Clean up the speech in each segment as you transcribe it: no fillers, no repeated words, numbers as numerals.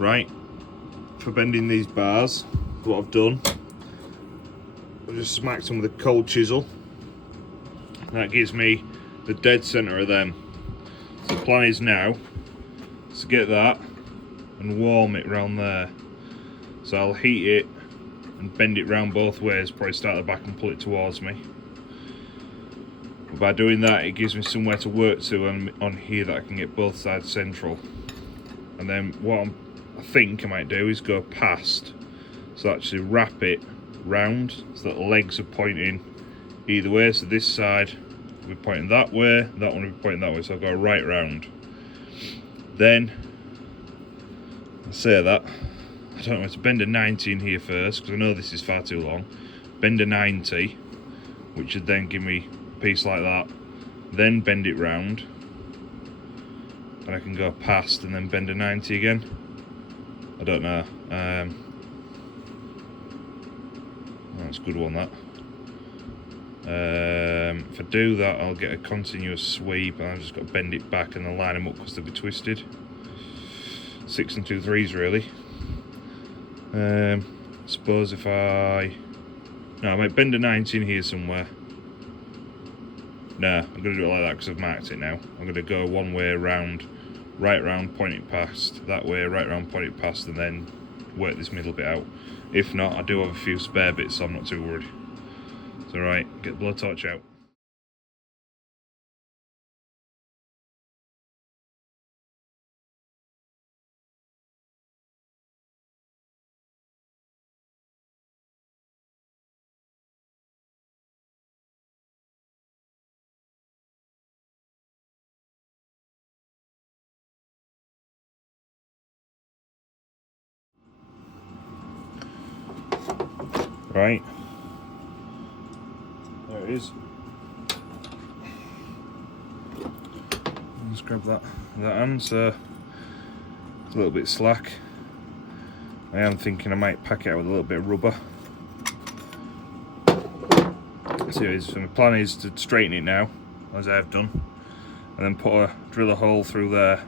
Right, for bending these bars, what I've done, I've just smacked them with a cold chisel. That gives me the dead centre of them. So the plan is now to get that and warm it round there. So I'll heat it and bend it round both ways, probably start at the back and pull it towards me. But by doing that, it gives me somewhere to work to on here that I can get both sides central. And then what I think I might do is go past, so actually wrap it round so that the legs are pointing either way. So this side will be pointing that way, that one will be pointing that way, so I'll go right round. Then I say that I don't know, to bend a 90 in here first, because I know this is far too long. Bend a 90, which would then give me a piece like that. Then bend it round, and I can go past and then bend a 90 again. I don't know. That's a good one, that. If I do that, I'll get a continuous sweep, and I've just got to bend it back and then line them up because they'll be twisted. 6 and 2 3s really. Suppose if I might bend a 90 in here somewhere. No, I'm going to do it like that because I've marked it now. I'm going to go one way around, right round, point it past, that way, right round, point it past, and then work this middle bit out. If not, I do have a few spare bits, so I'm not too worried. It's alright, get the blowtorch out. Right, there it is. Let's grab that hand, so it's a little bit slack. I am thinking I might pack it out with a little bit of rubber. So my plan is to straighten it now, as I've done, and then drill a hole through there,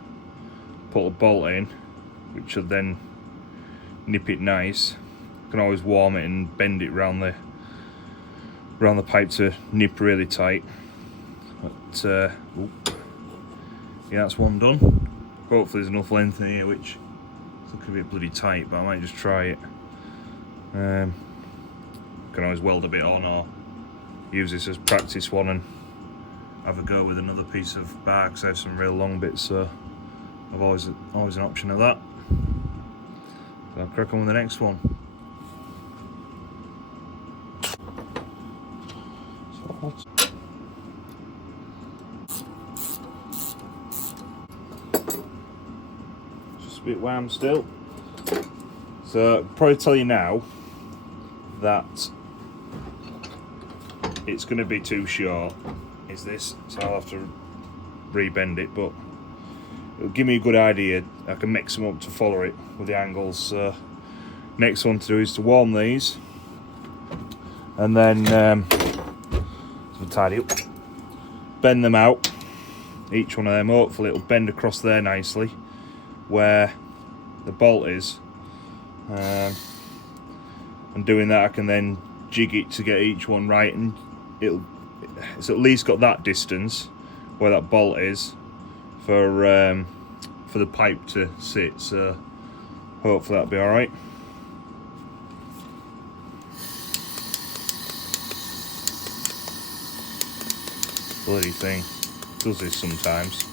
put a bolt in, which will then nip it nice. Can always warm it and bend it round the pipe to nip really tight. But yeah, that's one done. Hopefully there's enough length in here, which is looking a bit bloody tight, but I might just try it. Can always weld a bit on or use this as practice one and have a go with another piece of bar, because I have some real long bits, so I've always an option of that. So I'll crack on with the next one. Just a bit warm still. So I'll probably tell you now that it's going to be too short, is this, so I'll have to rebend it, but it'll give me a good idea. I can mix them up to follow it with the angles. So next one to do is to warm these, and then tidy up, bend them out, each one of them. Hopefully it'll bend across there nicely where the bolt is, and doing that I can then jig it to get each one right, and it's at least got that distance where that bolt is for the pipe to sit, so hopefully that'll be alright. Bloody thing does this sometimes.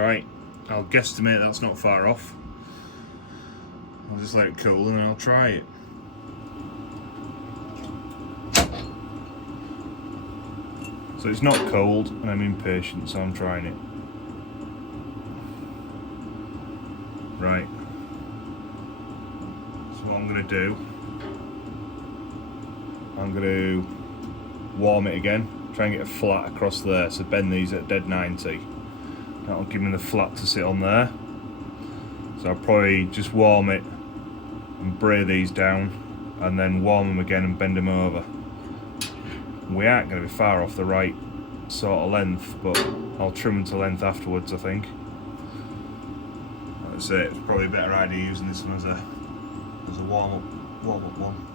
Right, I'll guesstimate that's not far off. I'll just let it cool and then I'll try it. So it's not cold and I'm impatient, so I'm trying it. Right. So what I'm going to do, I'm going to warm it again, try and get a flat across there, so bend these at dead 90. That'll give me the flat to sit on there. So I'll probably just warm it and bray these down and then warm them again and bend them over. We aren't going to be far off the right sort of length, but I'll trim them to length afterwards, I think. Like I say, it's probably a better idea using this one as a warm-up one.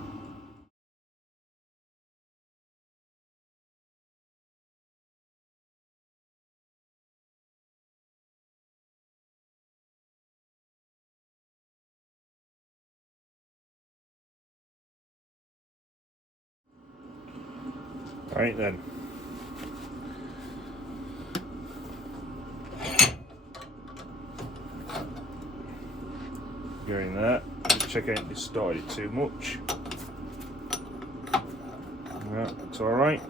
Right then. Going there. Check I ain't distorted too much. Yeah, it's alright.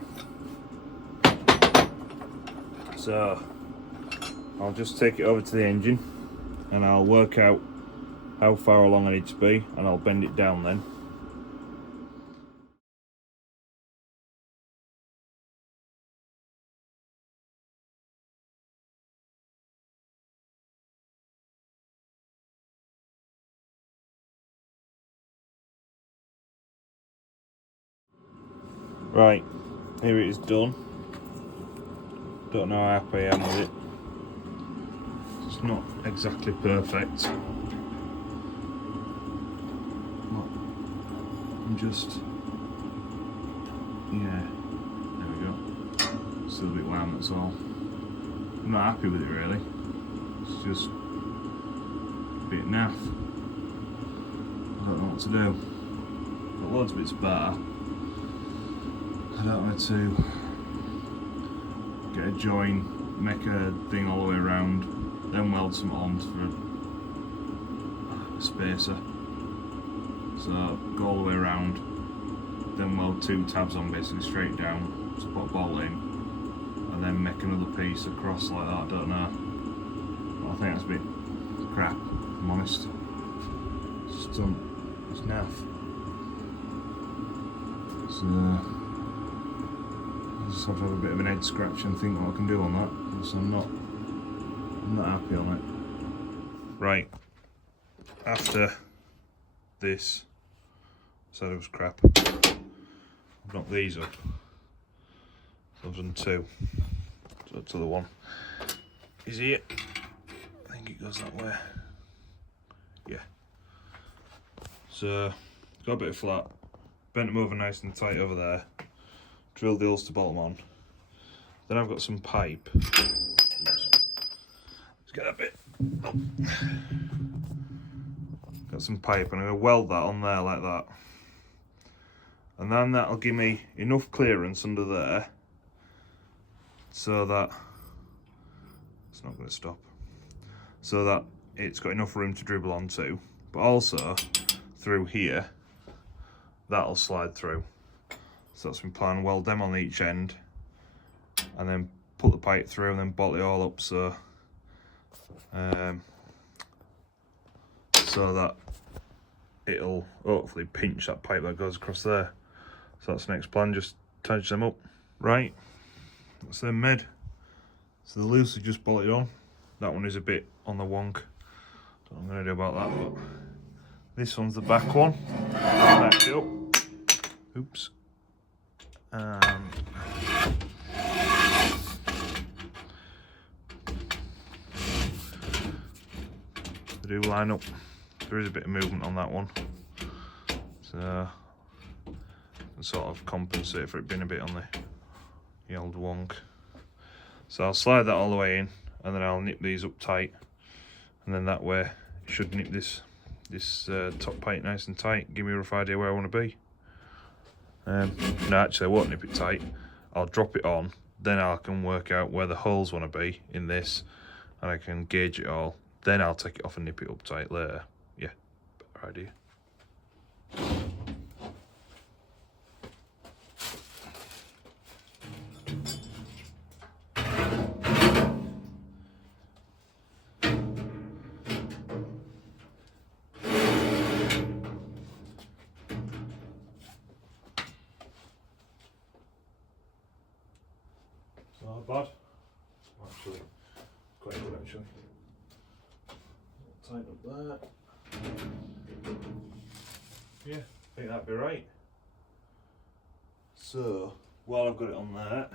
So I'll just take it over to the engine and I'll work out how far along I need to be and I'll bend it down then. Right, here it is done. Don't know how happy I am with it. It's not exactly perfect. But I'm just, yeah, there we go. Still a bit warm, that's all. I'm not happy with it really. It's just a bit naff. I don't know what to do. Got loads of bits better. I don't know to get a join, make a thing all the way around, then weld some on for a spacer. So go all the way around, then weld 2 tabs on basically straight down, just put a bolt in, and then make another piece across like that. I don't know. But I think that's a bit crap, if I'm honest. It's just done. It's naff. So I just have to have a bit of an head scratch and think what I can do on that, because I'm not happy on it. Right, after this, said it was crap, I've knocked these up, so I've done 2, so the other one is here. I think it goes that way, yeah. So, got a bit of flat, bent them over nice and tight over there, drilled the holes to bolt them on. Then I've got some pipe. Oops. Let's get that bit. Oh. Got some pipe and I'm going to weld that on there like that. And then that'll give me enough clearance under there so that it's not going to stop. So that it's got enough room to dribble onto, but also through here that'll slide through. So that's my plan, weld them on each end and then put the pipe through and then bolt it all up so that it'll hopefully pinch that pipe that goes across there. So that's the next plan, just touch them up. Right, that's them made. So the loose is just bolted on. That one is a bit on the wonk. Don't know what I'm going to do about that, but this one's the back one. Back it up. Oops. They do line up. There is a bit of movement on that one, so sort of compensate for it being a bit on the old wonk. So I'll slide that all the way in, and then I'll nip these up tight, and then that way it should nip this top pipe nice and tight. Give me a rough idea where I want to be. No, actually I won't nip it tight. I'll drop it on, then I can work out where the holes want to be in this, and I can gauge it all. Then I'll take it off and nip it up tight later. Yeah, better idea. Not bad. Actually, quite good actually. Tighten up there. Yeah, I think that'd be right. So, while I've got it on there,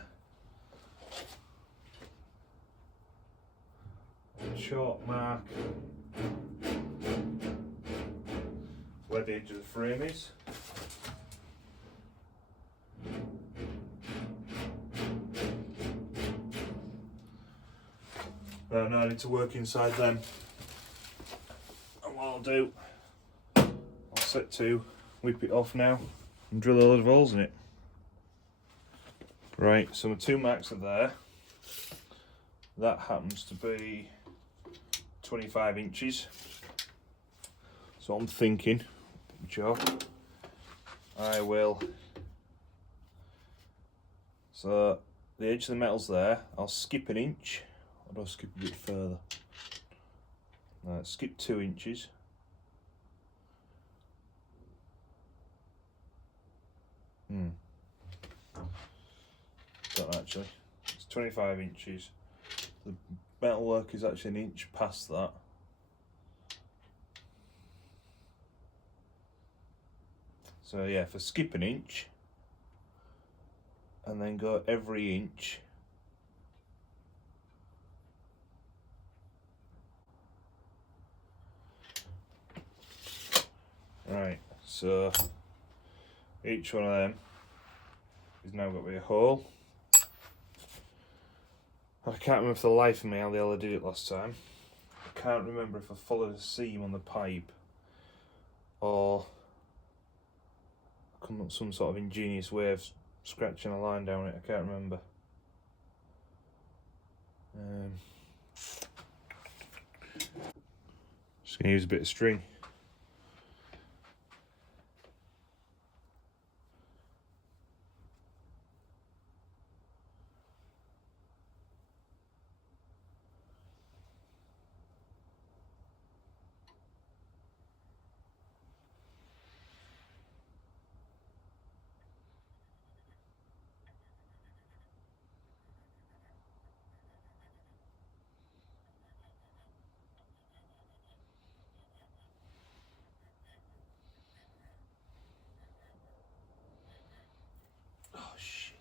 chalk mark where the edge of the frame is. Now I need to work inside them. And what I'll do, I'll set to whip it off now and drill a load of holes in it. Right, so my 2 marks are there. That happens to be 25 inches. So I'm thinking, Joe, I will. So the edge of the metal's there. I'll skip an inch. I'll skip a bit further. Skip 2 inches. Don't actually. It's 25 inches. The metalwork is actually an inch past that. So yeah, if I skip an inch and then go every inch, right, so each one of them is now got to be a hole. I can't remember for the life of me how the hell I did it last time. I can't remember if I followed a seam on the pipe or come up with some sort of ingenious way of scratching a line down it. I can't remember. Just going to use a bit of string. Oh shit.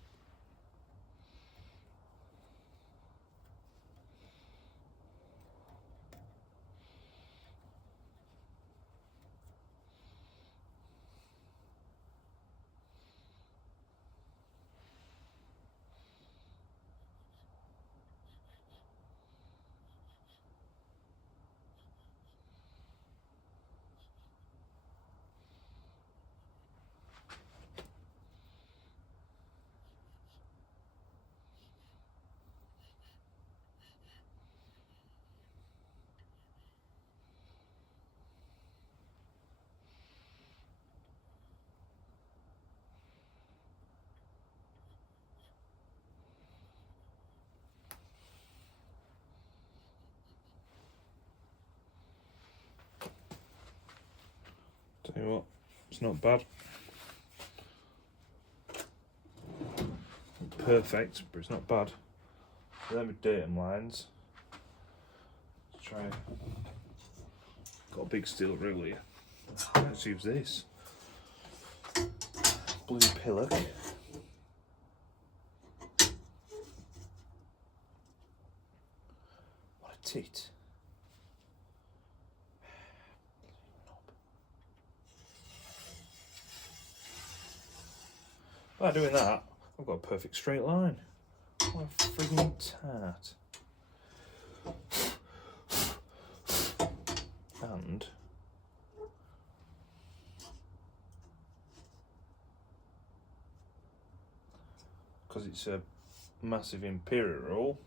Tell you what, it's not bad. Not perfect, but it's not bad. So then with datum lines, let's try. Got a big steel rule here. Let's use this blue pillock. What a tit. By doing that, I've got a perfect straight line. What a frigging tart. And because it's a massive imperial roll,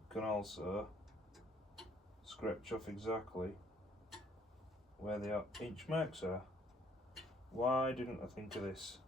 you can also scratch off exactly where the inch marks are. Why didn't I think of this?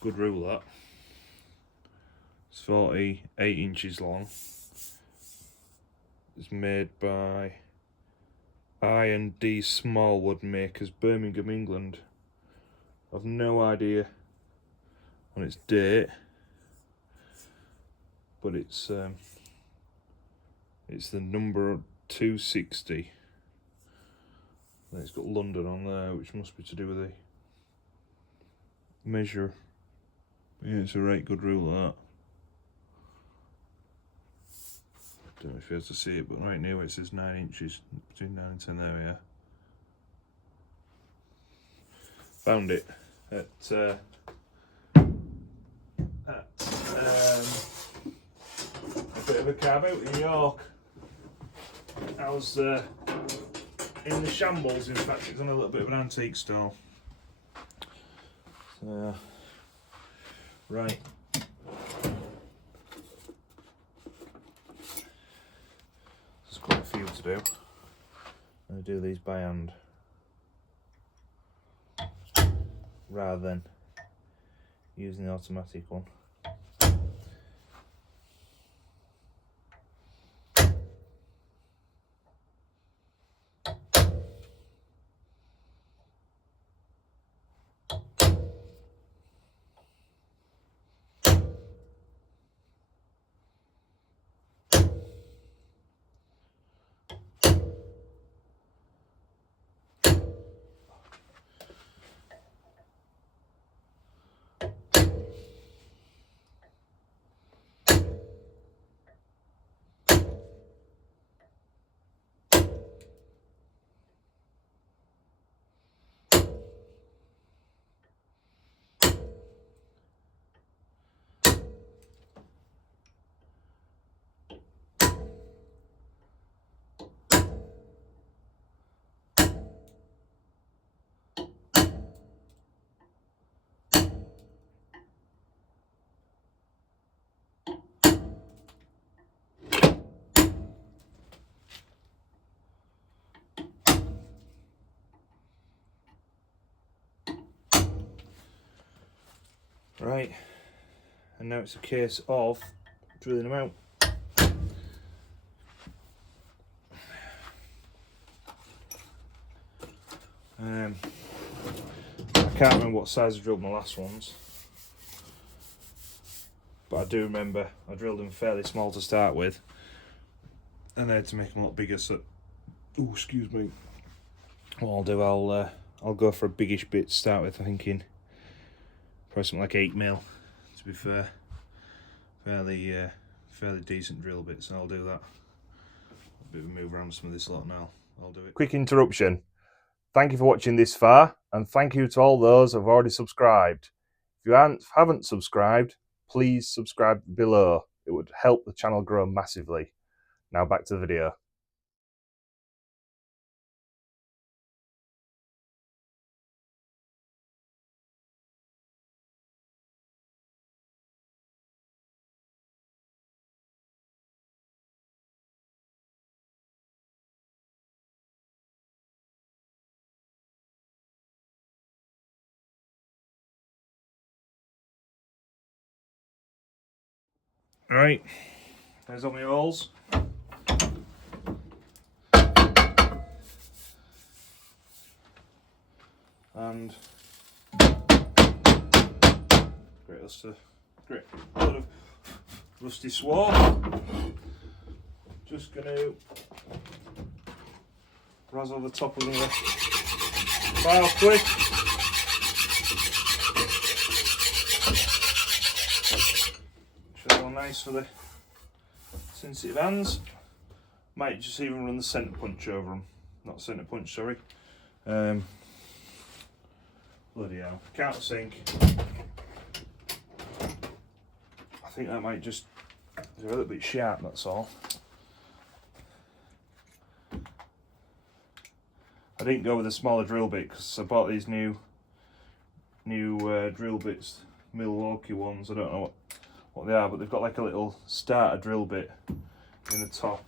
Good rule that. It's 48 inches long. It's made by I&D Smallwood Makers, Birmingham, England. I've no idea on its date, but it's the number 260. And it's got London on there, which must be to do with the measure. Yeah, it's a right good rule that. Don't know if you have to see it, but right near where it says 9 inches, between 9 and 10, there we are. Found it at a bit of a carve out in York. I was in the shambles, in fact, it's on a little bit of an antique stall. So, right. There's quite a few to do. I'm going to do these by hand rather than using the automatic one. Right, and now it's a case of drilling them out. I can't remember what size I drilled my last ones, but I do remember I drilled them fairly small to start with, and I had to make them a lot bigger. So, oh, excuse me. What I'll do, I'll go for a biggish bit to start with. I'm thinking probably something like 8mm. To be fair, fairly decent drill bit. So I'll do that. A bit of a move around some of this lot now. I'll do it. Quick interruption. Thank you for watching this far, and thank you to all those who have already subscribed. If you haven't subscribed, please subscribe below. It would help the channel grow massively. Now back to the video. Right, there's all my holes. And great lot of rusty sward. Just going to razzle the top of the file quick. nice for the sensitive hands. Might just even run the centre punch over them. Not centre punch, sorry. Bloody hell. Countersink. I think that might just, they're a little bit sharp, that's all. I didn't go with a smaller drill bit because I bought these new drill bits, Milwaukee ones. I don't know what they are, but they've got like a little starter drill bit in the top.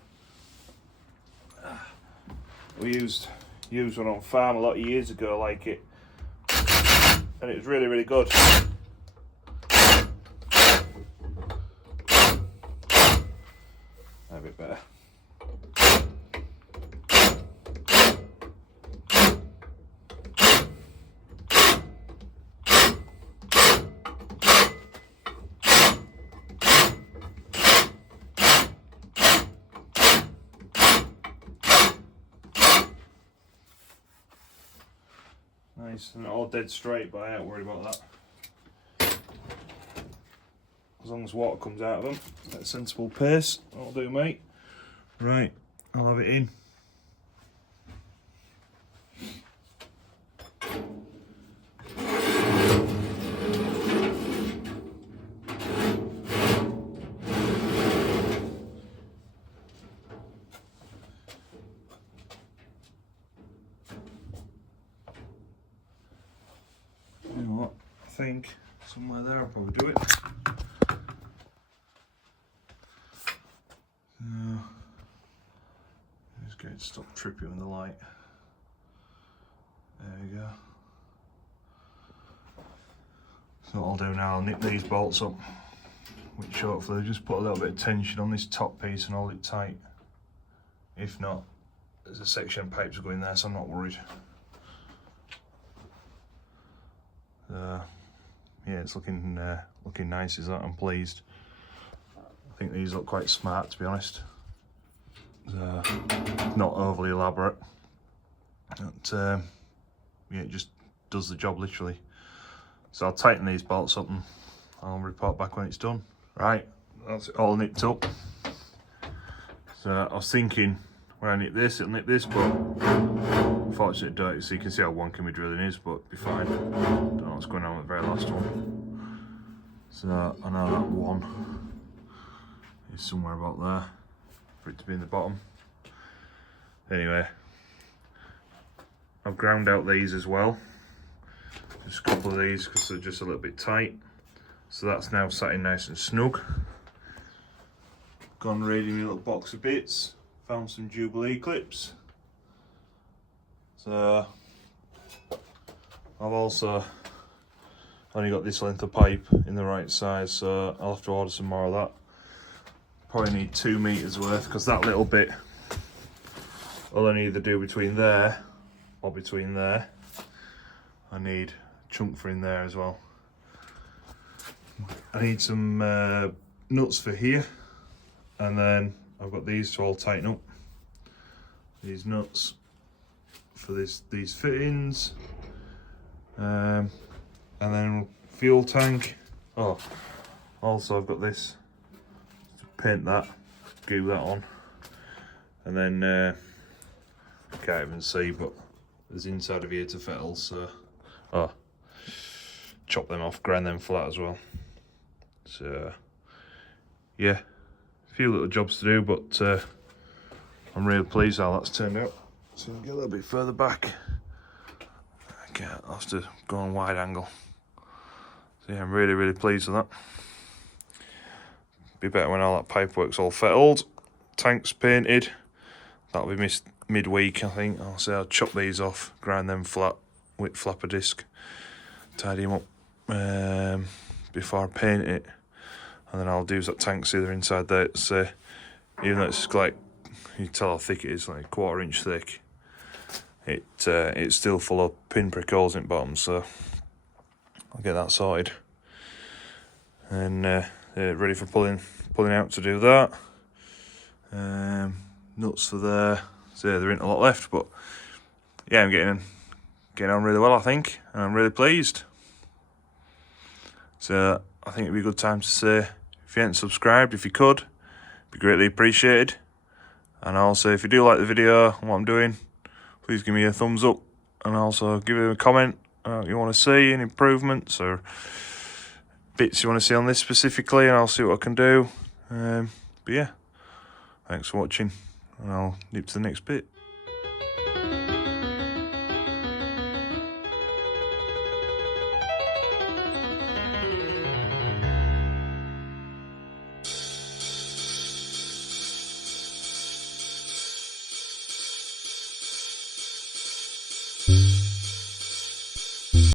We used one on farm a lot of years ago, like it, and it was really, really good. A bit better. Nice, and all dead straight, but I ain't worried about that. As long as water comes out of them at a sensible pace, that'll do, mate. Right, I'll have it in. You know what? I think somewhere there I'll probably do it. Just get it to stop tripping with the light. There we go. So what I'll do now, I'll nip these bolts up, which hopefully just put a little bit of tension on this top piece and hold it tight. If not, there's a section of pipes going there, so I'm not worried. Yeah, it's looking nice, is that? I'm pleased. I think these look quite smart, to be honest. Not overly elaborate. But, yeah, it just does the job literally. So I'll tighten these bolts up and I'll report back when it's done. Right, that's it all nipped up. So I was thinking when I nip this, it'll nip this, but unfortunately it don't, so you can see how wonky my drilling is, but it'll be fine. Don't know what's going on with the very last one. So I know that one is somewhere about there for it to be in the bottom. Anyway, I've ground out these as well. Just a couple of these because they're just a little bit tight. So that's now sat in nice and snug. Gone raiding my little box of bits. Found some Jubilee clips. So I've also only got this length of pipe in the right size, so I'll have to order some more of that. Probably need 2 meters worth because that little bit I'll only either do between there or between there. I need a chunk for in there as well. I need some nuts for here, and then I've got these to all tighten up. These nuts for these fittings, and then fuel tank. Oh, also I've got this to paint that, glue that on, and then I can't even see, but there's inside of here to fettle, so chop them off, grind them flat as well. So yeah, a few little jobs to do, but I'm really pleased how that's turned out. So I'll get a little bit further back. Okay, I'll have to go on wide angle. So yeah, I'm really, really pleased with that. Be better when all that pipework's all fettled, tanks painted. That'll be midweek, I think. I'll chop these off, grind them flat with flapper disc, tidy them up before I paint it, and then I'll do that tank sealer inside there. It's even though it's like, you can tell how thick it is, like 1/4 inch thick. It's still full of pinprick holes in the bottom, so I'll get that sorted. And they're ready for pulling out to do that. Nuts for there. So yeah, there ain't a lot left, but yeah, I'm getting on really well, I think, and I'm really pleased. So I think it'd be a good time to say, If you ain't subscribed, if you could, be greatly appreciated. And also, if you do like the video and what I'm doing, please give me a thumbs up, and also give me a comment you want to see, any improvements or bits you want to see on this specifically, and I'll see what I can do. But yeah, thanks for watching, and I'll nip to the next bit.